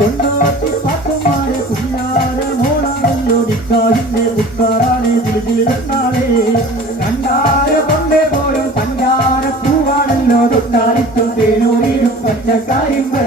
കൊണ്ടോട്ടി പാട്ടുമാരെ പുല്ലാര മോളാണല്ലോ നിക്കാതിന്റെ പുക്കാറാണ് തിരുതിരുന്നാളെ. കണ്ടാര കൊണ്ടേ പോലും പഞ്ചാര പൂവാണല്ലോ തൊട്ടാലിത്തും തേനൂരിലും പച്ചക്കാരിമ്പ്.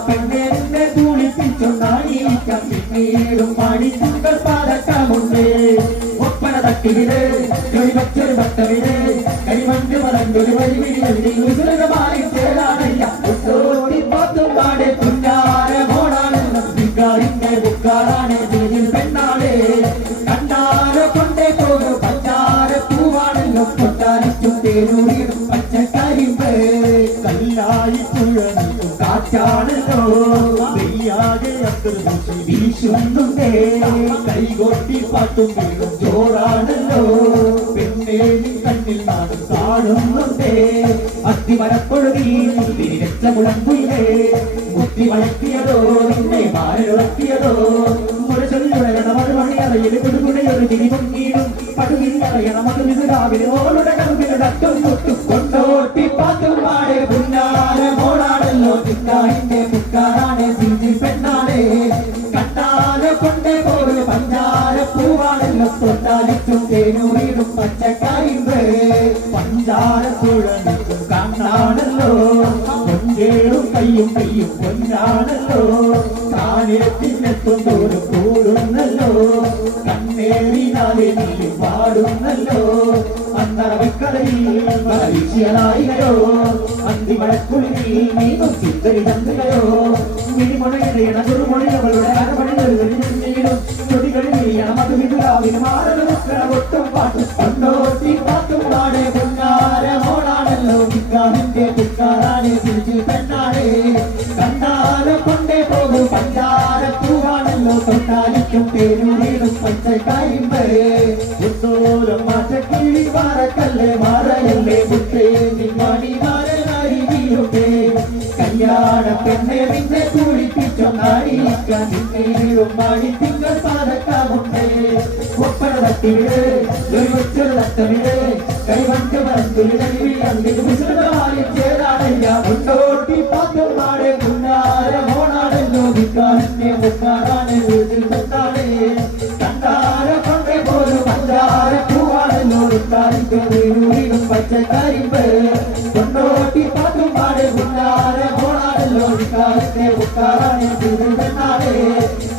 കല്യാണ പെണ്ണെ കുളിപ്പിച്ചൊന്നായിരിക്കാം പിന്നീടും പാടി തിങ്കൾ പാതക്കമുണ്ട് ഒപ്പന തട്ടിവിട് ചൊടിവച്ചൊരു ഭക്തവിട് കരിമഞ്ഞ് മറഞ്ഞൊരു ചേരാനയ്യ മുത്തോടി പാത്തും പാടെ പുന്നാര മോണാണെന്ന് വികാരിന്റെ ബുക്കാറാണ് ഇതിൽ പെണ്ണാളെ. കണ്ടാര കൊണ്ടേ അത്ര വീശുന്നുണ്ടേ കൈകൊട്ടി പാട്ടും വീടും ജോറാണല്ലോ പെണ്ണേ കണ്ണിൽ നാടും താഴുന്നുണ്ടേ അത്തിമരപ്പൊഴുതി തിരിച്ച മുളങ്കുയിലേ മുത്തി വഴക്കിയതോ നിന്നെ മാരളത്തിയതോ മുരച്ചൊല്ലുഴകണ മറുപണിയറയിൽ കുടുകുടയൊരു തിരിപൊങ്ങീടും പടുവിരിയറയണ മധുവിതുരാവിലെ ഓളുടെ മിതുരാവിലെ തട്ടും മുട്ടും കൊണ്ടോട്ടി കണ്ണാണല്ലോ പൊഞ്ചേടും കയ്യും പാടുന്നല്ലോ അന്തിമഴക്കുളിരിൽ നീ ചിത്തരി തന്നുകയോ ചെറുമൊഴി അവളുടെ പോകും പഞ്ചാര പൂവാണല്ലോ. തൊട്ടാലിക്കും പേരൂരിടും പച്ചക്കാരിമ്പ് ഉത്തോലം മാറ്റക്കിളി മാറക്കല്ലേ മാറയല്ലേ മുത്തേ നിന്മാണി മാറനാരികിലുണ്ടേ കല്യാണ പെണ്ണെ നിന്നെ കുളിപ്പിച്ചൊന്നായിരിക്കാൻ നിന്നേഴും മാടി തിങ്കൾ പാതക്കാമുണ്ടേ ഒപ്പന തട്ടിവിട് ഒരു വെച്ചൊരു തട്ടവിട് കൈവഞ്ച പറന്തുരുടവി വീട്ടിൽ കൊണ്ടാണ് കണ്ടാര കൊണ്ടേ പോലും പഞ്ചാര പൂവാണല്ലോ വിക്കാരിന്റെ വീടും പച്ചക്കരിമ്പ്. കൊണ്ടോട്ടി പാത്തും പാടെ മുന്നാര വിക്കാരന്റെ മുക്കാറാണ് വീട്ടിൽ കൊണ്ടാണ്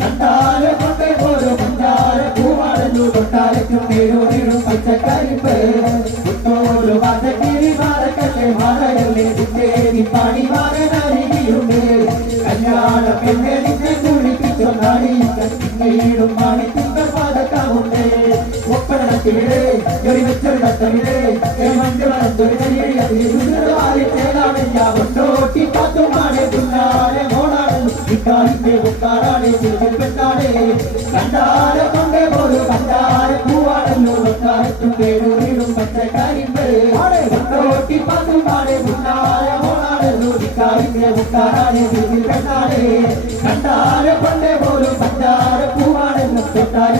കണ്ടാര കൊണ്ടേ പോലും പഞ്ചാര പൂവാണല്ലോ തൊട്ടാലയ്ക്കും വീടും പച്ചക്കരിമ്പ്. മുത്തോട് വാതകിരി മാറക്കല്ലേ മാറയല്ലേ നിന്റെ പാടി മാറനരികിലുണ്ട് കല്യാണ നിന്നെ കുളിപ്പിച്ചൊന്നാടി കത്തിങ്ങയിടും മാണി തിങ്കൾ പാതക്കാവുണ്ട് ഒപ്പന തട്ടിവിടെ ഒരു വെച്ചൊരു തട്ടവിടെ മഞ്ഞ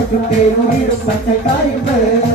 പോലും പഞ്ചാര പൂവാണല്ലോ തൊട്ടാലും പേരൂരിടും പച്ചക്കരിമ്പ്